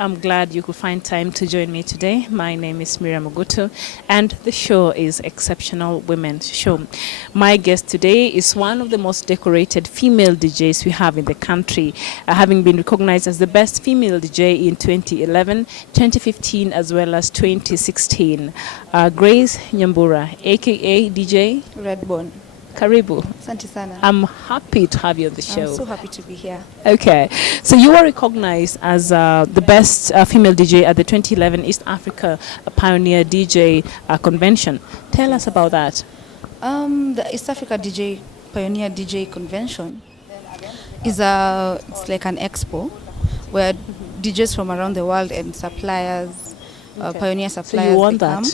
I'm glad you could find time to join me today. My name is Miriam Oguto, and the show is Exceptional Women's Show. My guest today is one of the most decorated female DJs we have in the country, having been recognized as the best female DJ in 2011, 2015, as well as 2016. Grace Nyambura, aka DJ Redbone. Karibu. Asante sana. I'm happy to have you on the show. I'm so happy to be here. Okay, so you were recognized as the best female DJ at the 2011 East Africa Pioneer DJ Convention. Tell us about that. The East Africa Pioneer DJ Convention is it's like an expo where DJs from around the world and suppliers, pioneer suppliers, so you won that? Come.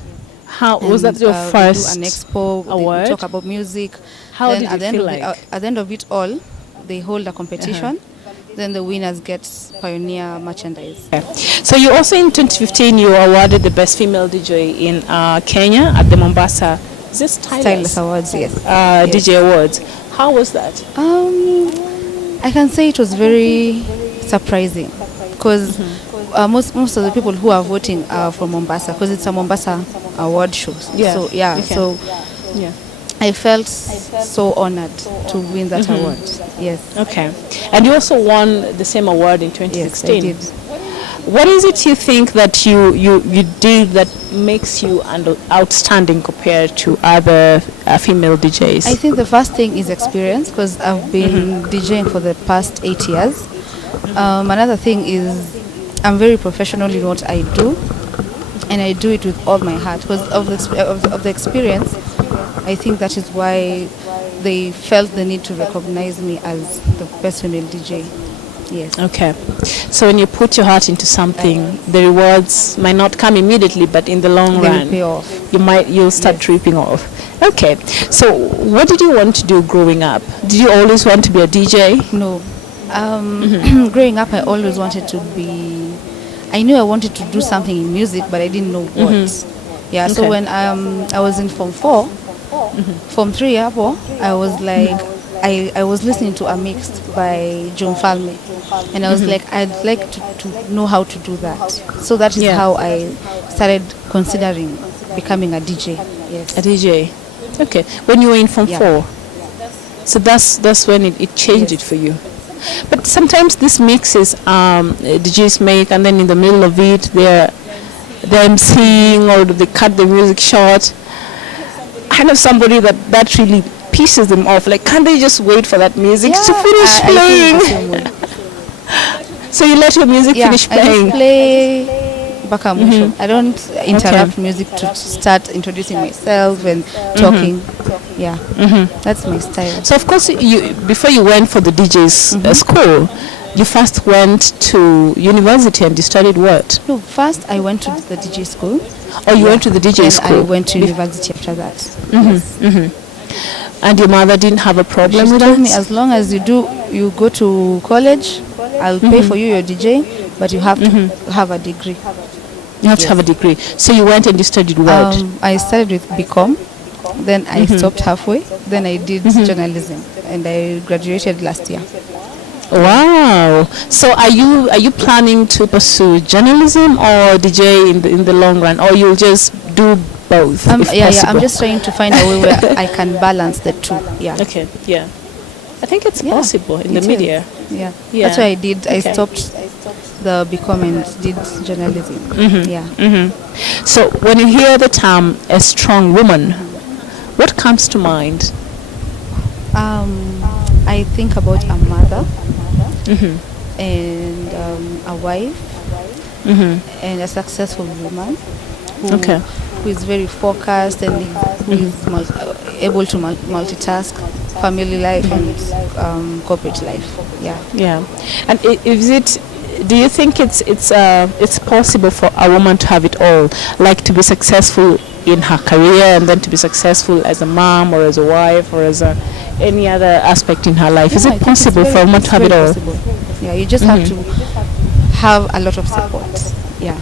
How was that your first do an expo award? They talk about music. How then did you feel like? At the end of it all, they hold a competition. Then the winners get Pioneer merchandise. Okay. So you also in 2015 you were awarded the best female DJ in Kenya at the Mombasa Stylist Awards, yes. DJ Awards. How was that? I can say it was very surprising because most of the people who are voting are from Mombasa because it's a Mombasa award show. Yeah. So yeah, so yeah. I felt so honored to win that award. Yes. Okay. And you also won the same award in 2016. Yes, I did. What is it you think that you did that makes you outstanding compared to other female DJs? I think the first thing is experience because I've been DJing for the past 8 years. Another thing is I'm very professional in what I do, and I do it with all my heart because of the experience. I think that is why they felt the need to recognize me as the best female DJ. Yes. Okay. So when you put your heart into something, the rewards might not come immediately, but in the long They run, will pay off. you'll start reaping off. Okay. So what did you want to do growing up? Did you always want to be a DJ? No. Growing up, I always wanted to be. I knew I wanted to do something in music, but I didn't know what. Yeah. Okay. So when I was in Form 4, Form 3, I was like, I was listening to a mix by John Falme, and I was like, I'd like to know how to do that. So that is how I started considering becoming a DJ. Yes. A DJ. Okay. When you were in Form 4. So that's when it changed it for you. But sometimes these mixes DJs make, and then in the middle of it they're emceeing or they cut the music short. I know somebody that really pisses them off. Like, can't they just wait for that music to finish playing? So you let your music finish playing? I just play I don't interrupt music to start introducing myself and talking. Yeah, that's my style. So of course, before you went for the DJ's school, you first went to university and you studied what? No, first I went to the DJ school. Oh, you went to the DJ school? I went to university after that. Yes. And your mother didn't have a problem with that? She told me, as long as you go to college, I'll pay for you your DJ, but you have to have a degree. You have to have a degree. So you went and you studied what? I started with BCom, then I stopped halfway, then I did journalism, and I graduated last year. Wow! So are you planning to pursue journalism or DJ in the long run, or you'll just do both? I'm just trying to find a way where I can balance the two. Yeah. Okay. Yeah. I think it's possible in the media. Yeah. That's what I did. I stopped the BCom and did journalism. So when you hear the term a strong woman, what comes to mind? I think about a mother and a wife and a successful woman who is very focused and who is able to multitask family life and corporate life. Yeah. And do you think it's possible for a woman to have it all, like to be successful in her career and then to be successful as a mom or as a wife or as any other aspect in her life? Is it possible for a woman to have it all? Possible. Yeah, you just have to have a lot of support. Yeah.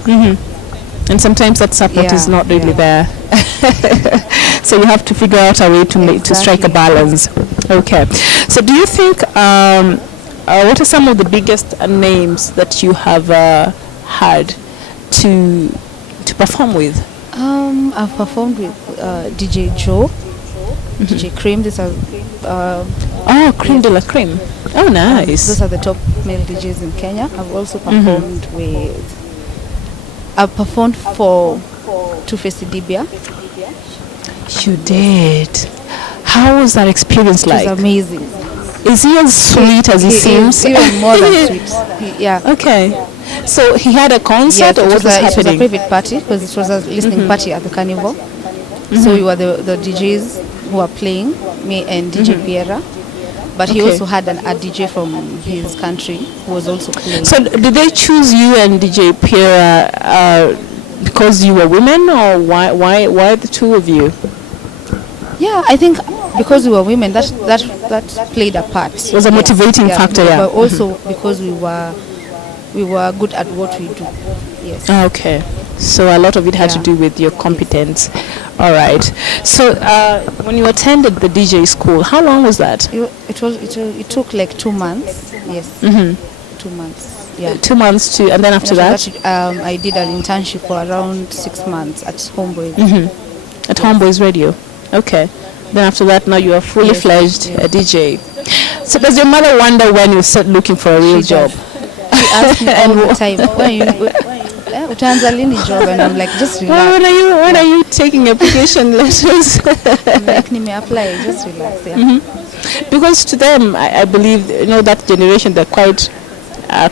And sometimes that support is not really there. So you have to figure out a way to strike a balance. Okay. So do you think what are some of the biggest names that you have had to perform with? I've performed with DJ Joe, DJ Cream. These are Oh, Creme de la Creme. Oh, nice. those are the top male DJs in Kenya. I've also performed I've performed for Two-Face Idibia. You did. How was that experience It was like? amazing. Is he as sweet as he seems? Is even more than sweet. Yeah. Okay. So he had a concert, Yes, or it what was was a happening? private party because it was a listening party at the carnival. So we were the DJs who were playing, me and DJ Piera. But he Okay. also had a DJ from his country who was also playing. So did they choose you and DJ Pierre because you were women, or why the two of you? Yeah, I think because we were women, that played a part. Was a motivating factor, yeah. But also because we were good at what we do. Yes. Okay. So a lot of it had to Yeah. do with your competence. All right. So when you attended the DJ school, how long was that? It took like 2 months. Yes. 2 months. Yeah. 2 months to, and then after that, I did an internship for around 6 months at Homeboy. at Homeboys Radio. Okay. Then after that, now you are fully Yes, fledged yes. a DJ. So does your mother wonder when you start looking for a real She job? does. She asks me all the time, utaanza lini job? And I'm like, just relax. When are you taking application letters? I'm like, apply, just relax. Yeah. Because to them, I believe, that generation, they're quite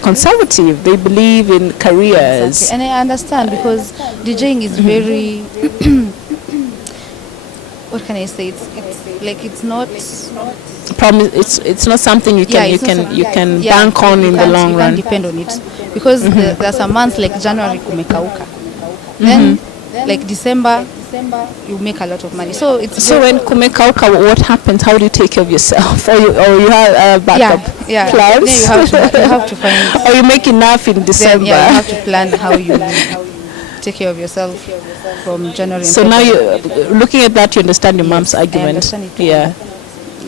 conservative. They believe in careers. Exactly. And I understand because DJing is very what can I say? It's not It's not something you can bank on in the long you run. can't depend on it because there are some months like January kumekauka. Then like December you make a lot of money. So it's So when kumekauka, what happens? How do you take care of yourself? Or you have backup plans? Then you have to find Or you make enough in December? then, you have to plan how you take care of yourself from January. So and now February. you looking at that, you understand your mom's argument. understand it. Yeah,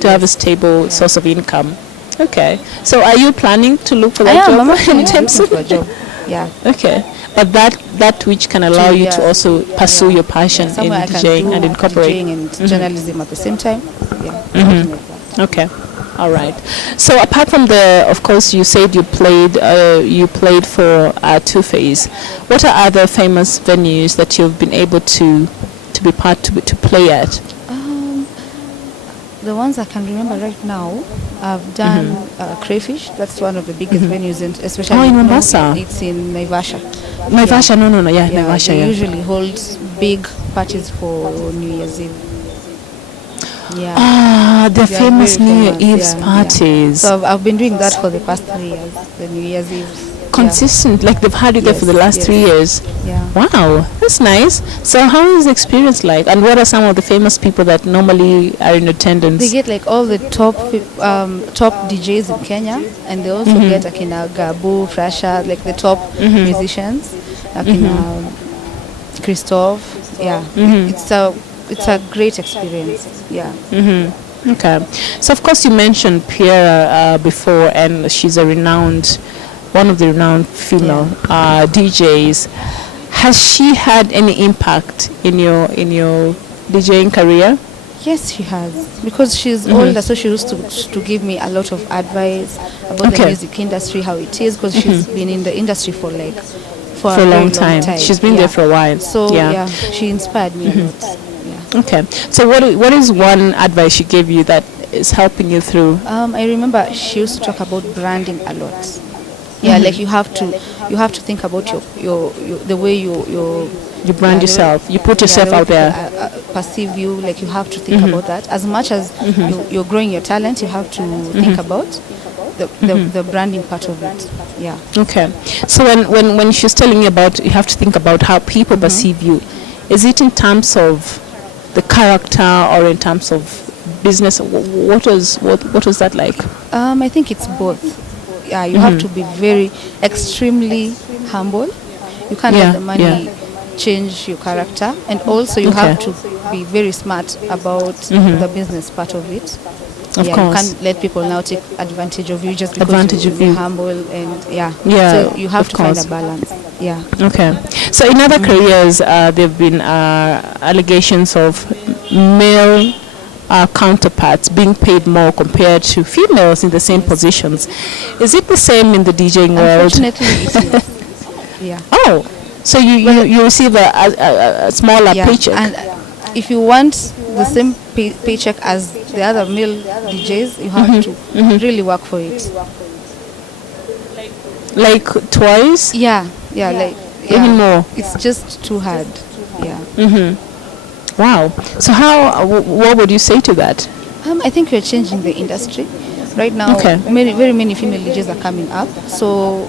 to have a stable source of income. Okay. So are you planning to look for that I'm job actually anytime looking for a soon? job. Yeah. Okay. But that which can allow you to yeah. also pursue your passion in Somewhere I can DJing do and incorporate. DJing and journalism at the same time. Yeah. something like that. Okay, all right. So apart from of course, you said you played for Two-Face. What are other famous venues that you've been able to play at? The ones I can remember right now, I've done Crayfish. That's one of the biggest venues, especially Oh, in Mombasa. It's in Naivasha. Naivasha, no, yeah, Yeah, Naivasha, they yeah. usually hold big parties for New Year's Eve. Yeah. Ah, the They are famous very New Year famous, Eve's yeah. parties. So I've been doing that for the past 3 years, the New Year's Eve. Consistent, like they've had you there for the last Yes, 3 years. Yeah. Wow, that's nice. So how is the experience like? And what are some of the famous people that normally are in attendance? They get like all the top DJs in Kenya, and they also get Akina Gabu, Frasha, like the top musicians, Akina Christophe. Yeah, it's a great experience. Yeah. Okay. So of course you mentioned Pierre before, and she's one of the renowned female DJs. Has she had any impact in your DJing career? Yes, she has, because she's older, so she used to give me a lot of advice about the Okay. music industry, how it is, because she's been in the industry for a For a long very time. She's been there for a while. So Yeah. she inspired me a lot. Yeah. Okay. So what is one advice she gave you that is helping you through? I remember she used to talk about branding a lot. Yeah, like you have to think about your the way You brand yourself. You put yourself out there. Perceive you, like you have to think about that. As much as you're growing your talent, you have to think about the branding part of it. Yeah. Okay. So when she's telling you about, you have to think about how people perceive you. Is it in terms of the character or in terms of business? What was that like? I think it's both. Yeah, you have to be extremely humble. You can't let the money change your character, and also you have to be very smart about the business part of it. Of You course. can't let people now take advantage of you just because Advantage of you're you. humble, and Yeah, so you have of to find course. a balance. Yeah. Okay. So in other careers, there have been allegations of male counterparts being paid more compared to females in the same positions. Is it the same in the DJing world? Unfortunately, it is. Yeah. Oh, so you receive a smaller Yeah. paycheck. And if you want the same paycheck as the other male DJs, you have to really work for it. Like twice? Yeah. Yeah. Like Even more? It's just too hard. Yeah. Wow. So what would you say to that? I think we're changing the industry. Right now, Okay. very many female DJs are coming up. So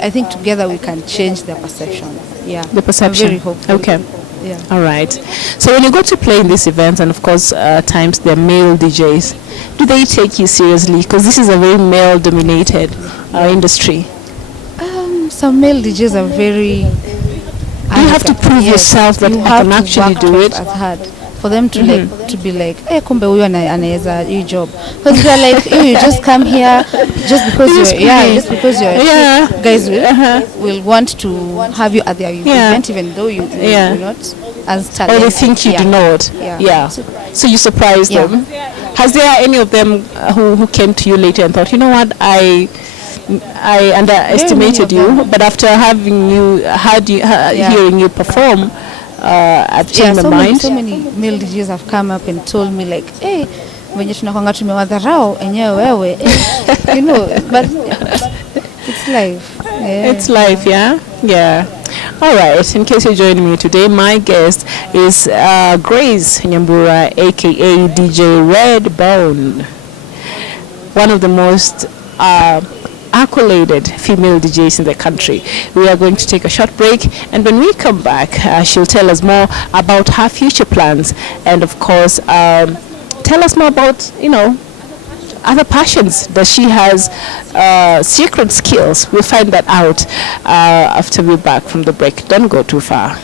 I think together we can change their perception. Yeah. The perception. I'm very hopeful. Okay. Yeah. All right. So when you go to play in these events, and of course, times they're male DJs, do they take you seriously? Because this is a very male-dominated industry. Some male DJs are very. You have to prove yourself that you I have can to actually work do twice it. as hard for them to to be like, hey, kumbe huyu anaweza hii job. Because they're like, you just come here just because just because you're Yeah. guys will want to have you at their event even though you Yeah. do not as Or talent. they think you do not. Yeah. So you surprise Yeah. them. Has there any of them who came to you later and thought, you know what, I underestimated Very many of you, but after having you, hearing you perform, I've changed my mind. So many male DJs have come up and told me like, hey, venye tunakwanga tumewadharau enyewe wewe, you know, but it's life. Yeah. It's life, yeah? Yeah. All right. In case you're joining me today, my guest is Grace Nyambura, aka DJ Redbone, one of the most accoladed female DJs in the country. We are going to take a short break, and when we come back, she'll tell us more about her future plans, and of course, tell us more about, other passions that she has, secret skills. We'll find that out after we're back from the break. Don't go too far.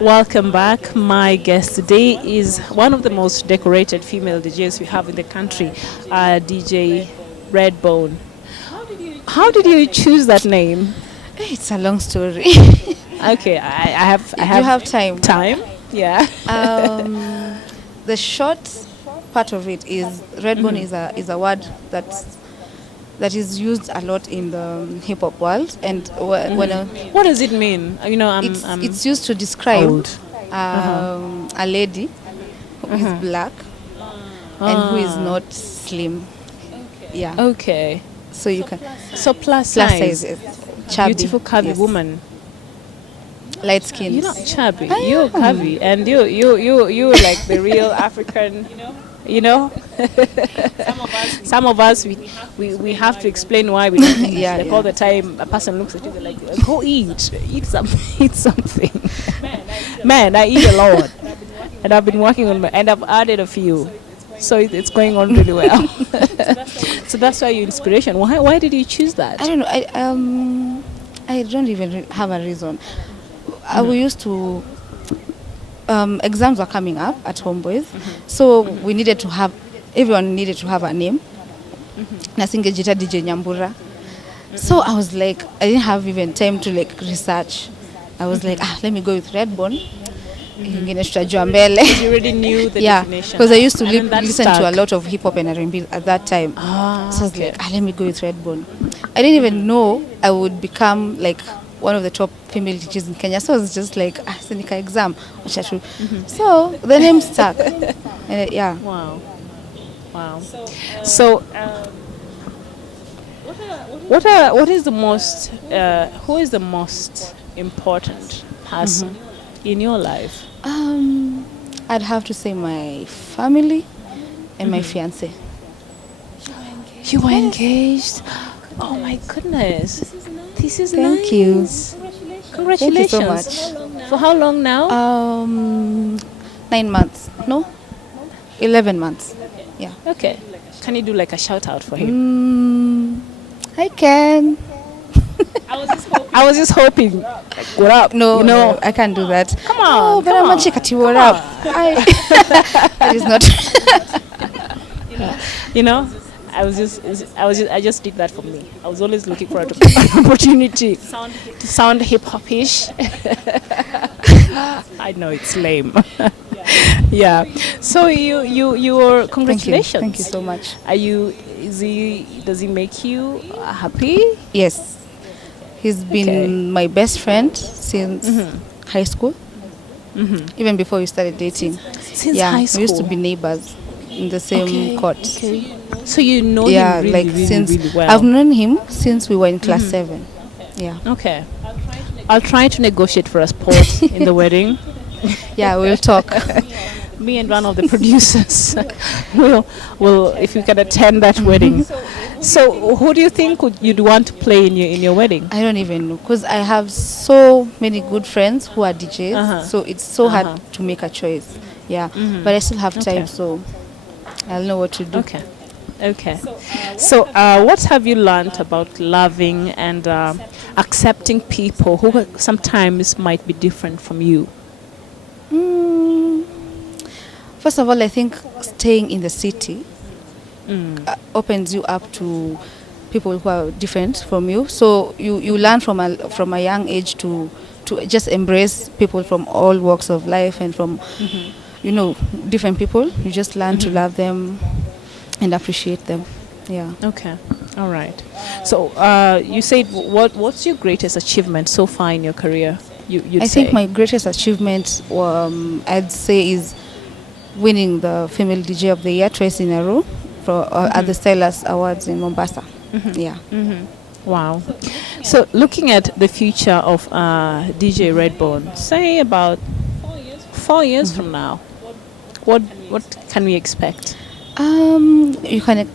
Welcome back. My guest today is one of the most decorated female DJs we have in the country, DJ Redbone. How did you choose that name? It's a long story. Okay, I have. Do you have time? Time? Yeah. The short part of it is Redbone is a word that is used a lot in the hip hop world, and when What does it mean? it's used to describe old. a lady who is black and who is not slim. Yeah. Okay. So you can So plus plus size. size, chubby, Beautiful curvy yes. woman. light skin. You're not chubby. I You're am. curvy, and you like the real African. Some of us we have to explain why we don't eat. Yeah, Like yeah. all the time, a person looks at you, they're like, "Go eat something, eat something." Man, I eat a lot, and I've been working on and I've added a few, so it's going on really well. So that's why your inspiration. Why did you choose that? I don't know. I don't even have a reason. We used to. Exams were coming up at Homeboys, so we needed to have. Everyone needed to have a name. Nasingejita DJ Nyambura. So I was like, I didn't have even time to like research. I was like, let me go with Redbone. Ingine tutajua mbele. You already knew the Yeah, definition. because I used to And then that listen to a stuck. lot of hip hop and R&B at that time. So I was okay. like, let me go with Redbone. I didn't even know I would become like one of the top female DJs in Kenya. So I was just like, Senika exam. So the name stuck. And yeah. Wow. So, what is the most? Who is the most important person in your life? I'd have to say my family and my fiance. You were engaged. Oh my goodness! This is Thank you. nice. Congratulations. Thank you so much. For how long now? 9 months. No? 11 months. Yeah. Okay. Can you do like a shout out for him? I can. I was just hoping. Like, what up? No, you know. no, I can't do that. Come on, Oh, but come I'm on. a Chikati, what up? That is not. You know, I just did that for me. I was always looking for an opportunity to sound hip hop-ish. I know it's lame. Yeah. So you're congratulations. Thank you so much. Are you? Does he make you happy? Yes, he's been Okay. my best friend since high school. Even before we started dating. Since yeah, high we used to school? be neighbors in the same court. Okay. So you know Yeah, him really, like really, since really well. I've known him since we were in class 7. Yeah, Okay. I'll try to negotiate for a spot in the wedding. yeah, we'll talk. Me and one of the producers will if you can attend that wedding. So who do you think you'd want to play in your wedding? I don't even know because I have so many good friends who are DJs, Uh-huh. so it's so hard to make a choice. Yeah, but I still have time, Okay. so I'll know what to do. Okay. Okay. So what have you learned about loving and accepting people who sometimes might be different from you? First of all, I think staying in the city opens you up to people who are different from you. So you learn from a young age to just embrace people from all walks of life and from different people. You just learn to love them and appreciate them. Yeah. Okay. All right. So you said what's your greatest achievement so far in your career? You'd I say? think my greatest achievement, I'd say, is winning the Female DJ of the Year twice in a row at the Stylus Awards in Mombasa. Yeah. Wow. So looking at the future of DJ Redbone, say about 4 years from now, what can we expect? You can.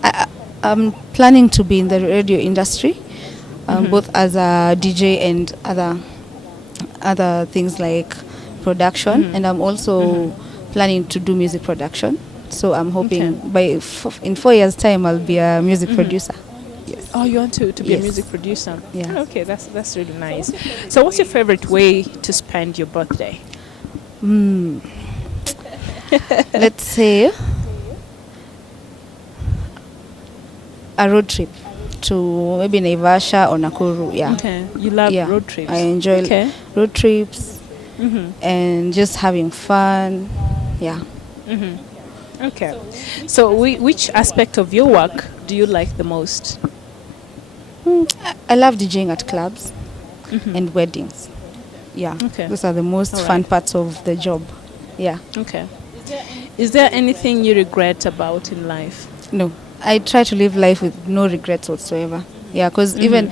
I'm planning to be in the radio industry, both as a DJ and other things like production, and I'm also planning to do music production. So I'm hoping in 4 years' time I'll be a music producer. Yes. Oh, you want to be a Yes. music producer? Yeah. Okay, that's really nice. So what's your favorite way to spend your birthday? Let's say a road trip to maybe Naivasha or Nakuru. Yeah. Okay. You love Yeah. road trips. I enjoy Okay. road trips and just having fun. Yeah. Okay. So which aspect of your work do you like the most? I love DJing at clubs and weddings. Yeah. Okay. Those are the most All fun right. parts of the job. Yeah. Okay. Is there anything you regret about in life? No. I try to live life with no regrets whatsoever. Yeah, because even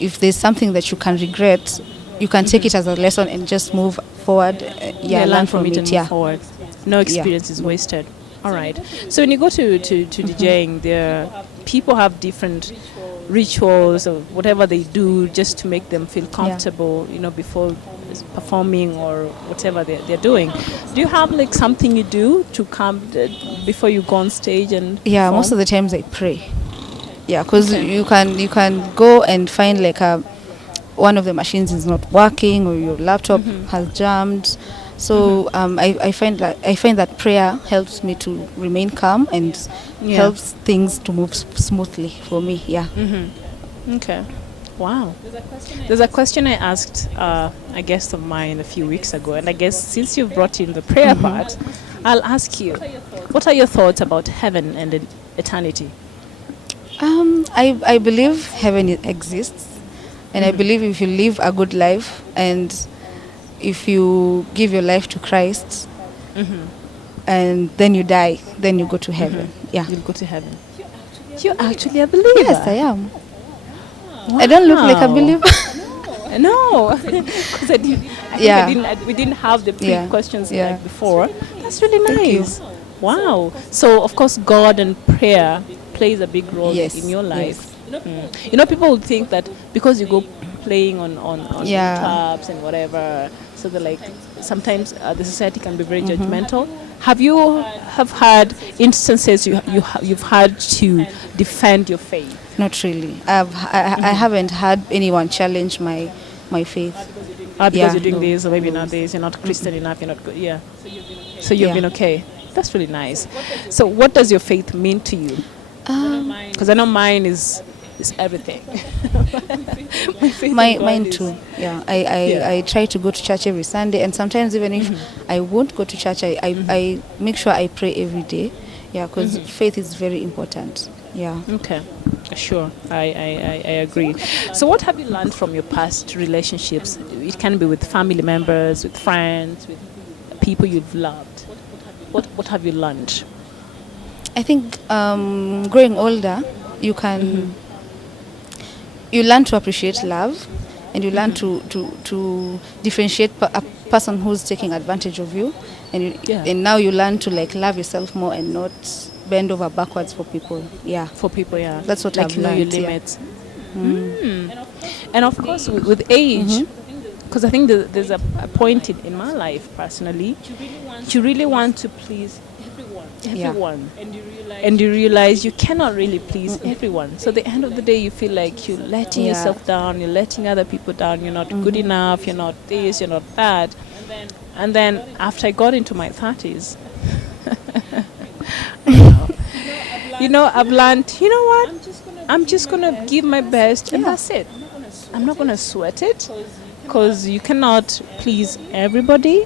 if there's something that you can regret, you can take it as a lesson and just move forward. Learn from it. and Yeah. move forward. No experience is wasted. All right. So when you go to DJing, there people have different rituals or whatever they do just to make them feel comfortable, before performing or whatever they're doing. Do you have like something you do to come before you go on stage and Yeah, most of the times I pray. Yeah, because you can go and find like one of the machines is not working or your laptop has jammed. So I find that prayer helps me to remain calm and helps things to move smoothly for me. Yeah. Okay. Wow. There's a question I asked a guest of mine a few weeks ago, and I guess since you've brought in the prayer part, I'll ask you, what are your thoughts about heaven and eternity? I believe heaven exists, and I believe if you live a good life and if you give your life to Christ, and then you die, then you go to heaven. Yeah. You'll go to heaven. You're actually a believer. Yes, I am. I don't look like a Wow. believer. No, because we didn't have the questions like before. That's really Thank you. nice. Wow. So of course God and prayer plays a big role Yes, in your life. People would think that because you go playing on clubs and whatever, so they're like sometimes the society can be very judgmental. Have you have had instances you've had to defend your faith? Not really. I haven't had anyone challenge my faith. Because Yeah, you're doing no, this, or maybe no. not this, you're not Christian enough, you're not good. Yeah. So you've Yeah. been okay. That's really nice. So what does your faith mean to you? Because I know mine is everything. My faith in God Mine is- too. Yeah. Yeah. I try to go to church every Sunday, and sometimes even if I won't go to church, I make sure I pray every day. Yeah, because faith is very important. Yeah. Okay, sure, I agree. So what have you learned from your past relationships? It can be with family members, with friends, with people you've loved. What have you learned? I think growing older, you can you learn to appreciate love, and you learn to differentiate a person who's taking advantage of you, and Yeah. and now you learn to like love yourself more and not bend over backwards for people. Yeah. For people, yeah. That's what like I've you know your learned, yeah. limits. And of course, with age, because I think there's a point in my life personally, you really want to please Yeah. everyone. And you realize you cannot really please everyone. So at the end of the day, you feel like you're letting Yeah. yourself down, you're letting other people down, you're not good enough, you're not this, you're not that. And then after I got into my 30s, you know, I've learned, you know what? I'm just going to give my best and Yeah. that's it. I'm not going to sweat it because you cannot please everybody.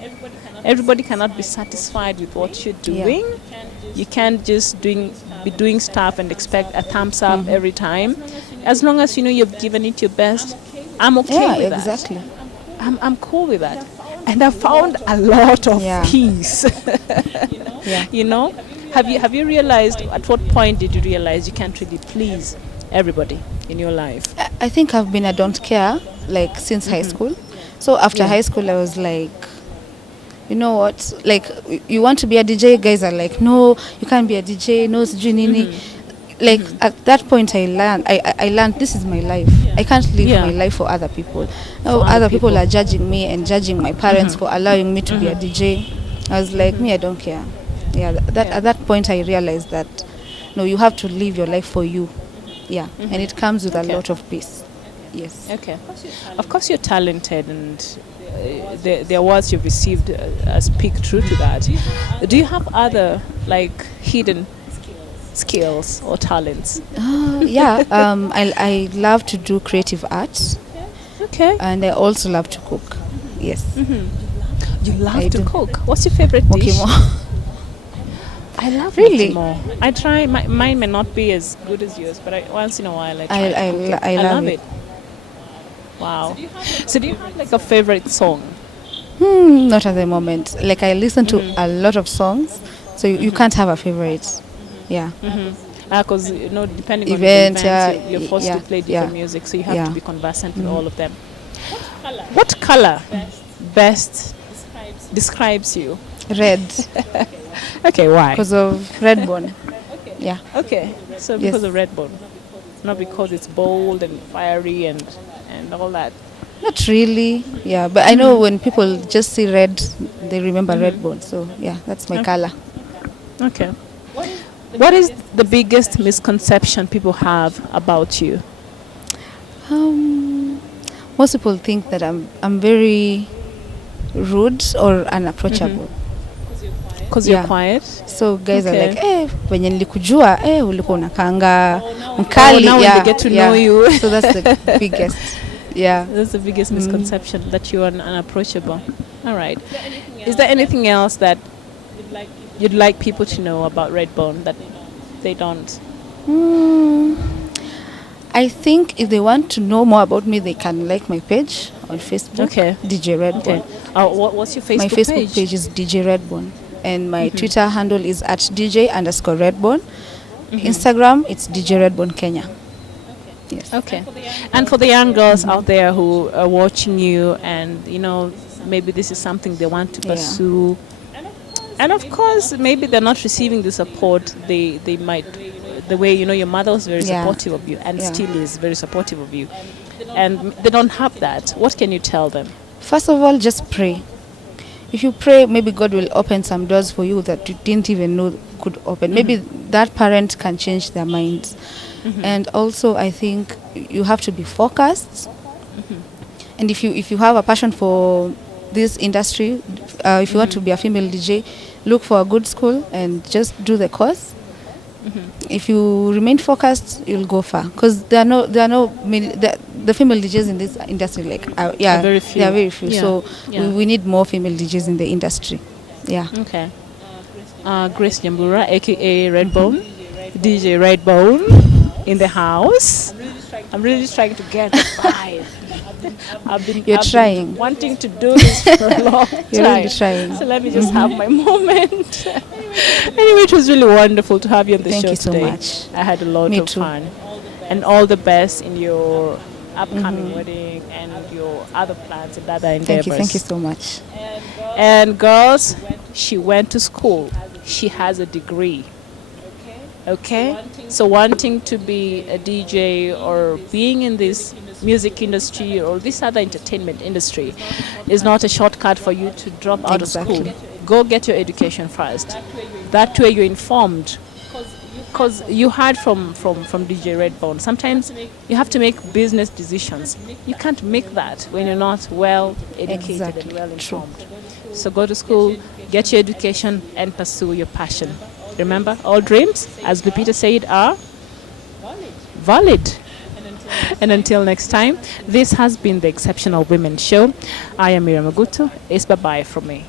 Everybody cannot be satisfied with what you're Yeah. doing. You can't just be doing stuff and expect a thumbs up every time. As long as you know you've given it your best, I'm okay Yeah, with exactly. that. I'm cool with that. And I found a lot of Yeah. peace. Yeah. You know, have you realized, at what point did you realize you can't really please everybody in your life? I think I've been a don't care like since high school. So after high school, I was like, you know what? Like, you want to be a DJ? Guys are like, no, you can't be a DJ. No, sijui nini. Like at that point, I learned. I learned this is my life. I can't live Yeah. my life for other people. For Now other other people people. are judging me and judging my parents for allowing me to be a DJ. I was like, me, I don't care. Yeah, that Yeah. at that point, I realized that no, you have to live your life for you. Yeah, and it comes with Okay. a lot of peace. Yes. Okay. Of course, you're talented, and the awards you've received speak true to that. Do you have other like hidden skills or talents? Yeah, I love to do creative arts, Okay. and I also love to cook. Yes. You love I to do. cook. What's your favorite dish? Mokimo. I love Really? more. I try. Mine may not be as good as yours, but once in a while I try. I to cook it. I love it. Wow. So do you have like a favorite song? Not at the moment. Like I listen to a lot of songs, so you can't have a favorite. Yeah. Because you know, depending on Event, the yeah, events, you're forced yeah, to play different yeah, music, so you have yeah. to be conversant with all of them. What color best describes you? Red, Okay, why? because of red bone. Yeah. Okay, so Yes. because of red bone, not because it's bold and fiery and all that. Not really. Yeah, but I know when people just see red, they remember red bone. So yeah, that's my color. Okay. What is the biggest misconception people have about you? Most people think that I'm very rude or unapproachable. Because you're Yeah. quiet. So guys Okay. are like, venye nilikujua, ulikuwa unakanga Oh, mkali. now when yeah, they get to yeah. know you. So that's the biggest. Yeah. That's the biggest misconception, that you are unapproachable. All right. Is there anything else that you'd like people to know about Redbone that they don't? I think if they want to know more about me, they can like my page on Facebook. Okay. DJ Redbone. Okay. What's your Facebook My Facebook page is DJ Redbone, and my Twitter handle is at DJ_Redbone. Instagram, it's DJ Redbone Kenya. Yes. Okay. And for the young girls out there who are watching you, and you know, maybe this is something they want to Yeah. pursue, and of course maybe they're not receiving the support they might, the way, you know, your mother was very Yeah. supportive of you and Yeah. still is very supportive of you, and they don't have that. What can you tell them? First of all, just pray. if you pray, maybe God will open some doors for you that you didn't even know could open. Maybe that parent can change their minds. And also, I think you have to be focused. And if you have a passion for this industry, if you want to be a female DJ, look for a good school and just do the course. If you remain focused, you'll go far. Because the female DJs in this industry, Are very few. they are very few. Yeah. So Yeah. we need more female DJs in the industry. Yeah. Okay. Grace Nyambura, aka Redbone, DJ Redbone, in the house. I'm really trying to get the vibe. I've been trying. wanting to do this for a long time. You're really trying. So let me just have my moment. Anyway, it was really wonderful to have you on the Thank show you so today. much. I had a lot Me of too. fun. And all the best in your upcoming wedding and your other plans and other endeavors. Thank you so much. And girls, she went to school. She has a degree. Okay? So wanting to be a DJ or being in this music industry or this other entertainment industry is not a shortcut for you to drop out Exactly. of school. Go get your education first. That way you're informed. Because you heard from DJ Redbone, sometimes you have to make business decisions. You can't make that when you're not well educated and Exactly. well informed. So go to school, get your education, and pursue your passion. Remember, all dreams, as Lupita said, are valid. And until next time, this has been the Exceptional Women Show. I am Miriam Magutu. It's bye-bye from me.